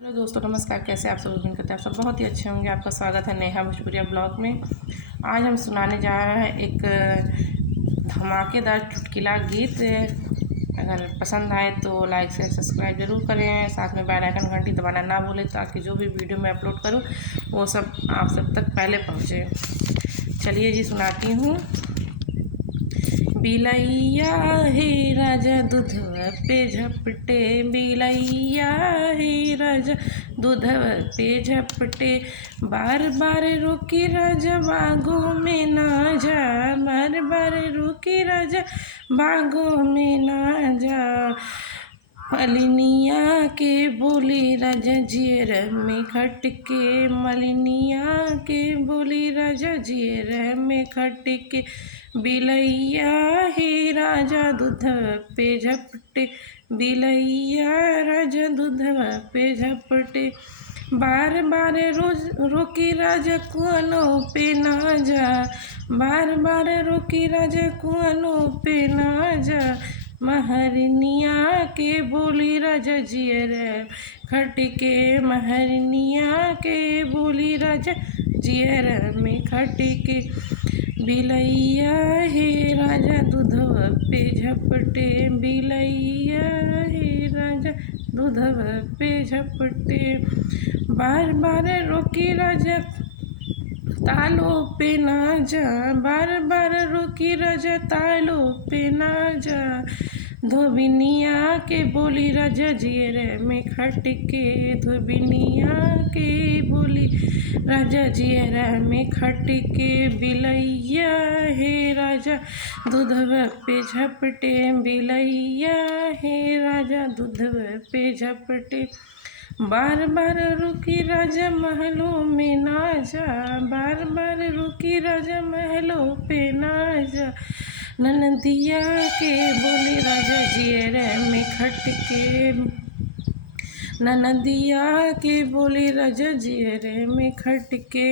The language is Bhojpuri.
हेलो दोस्तों, नमस्कार। कैसे आप सब? उम्मीद करते हैं आप सब बहुत ही अच्छे होंगे। आपका स्वागत है नेहा भोजपुरिया ब्लॉग में। आज हम सुनाने जा रहे हैं एक धमाकेदार चुटकुला गीत। अगर पसंद आए तो लाइक से सब्सक्राइब जरूर करें, साथ में बेल आइकन घंटी दबाना ना भूलें ताकि जो भी वीडियो मैं अपलोड करूं वो सब आप सब तक पहले पहुंचे। चलिए जी, सुनाती हूँ। बिलैया हे राजा दूधवा पे झपटे, बिलैया हे राजा दूधवा पे झपटे, बार बार रोकी राजा बागों में ना जा, बार बार रोकी राजा बागों में ना जा, मलिनिया के बोली राजा जियर में खटके, मलिनिया के बोली राजा जियर में खटके, बिलैया हे राजा दूधवा पे झपटे, बिलैया राजा दूधवा पे झपटे, बार बार रोज रोकी राजा कुआनों पे ना जा, बार बार रोकी राजा कुआनों पे ना जा, महरनिया के बोली राजा जियर खटके, महरनिया के बोली राजा जियर में खटके, बिलैया हे राजा दूधवा पे झपटे, बिलैया हे राजा दूधवा पे झपटे, बार बार रोकी राजा तालों पे ना जा, बार बार रोकी राजा तालों पे ना जा, धोबिनिया के बोली राजा जियर में खटके, धोबिनिया के बोली राजा जियर में खटके, बिलैया हे राजा दूधवा पे झपटे, बिलैया हे राजा दूधवा पे झपटे, बार बार रुकी राजा महलों में ना जा, बार बार रुकी राजा महलों पे ना जा, ननदिया के बोली राजा जियर में खटके, ननदिया के बोली राजा जियर में खटके।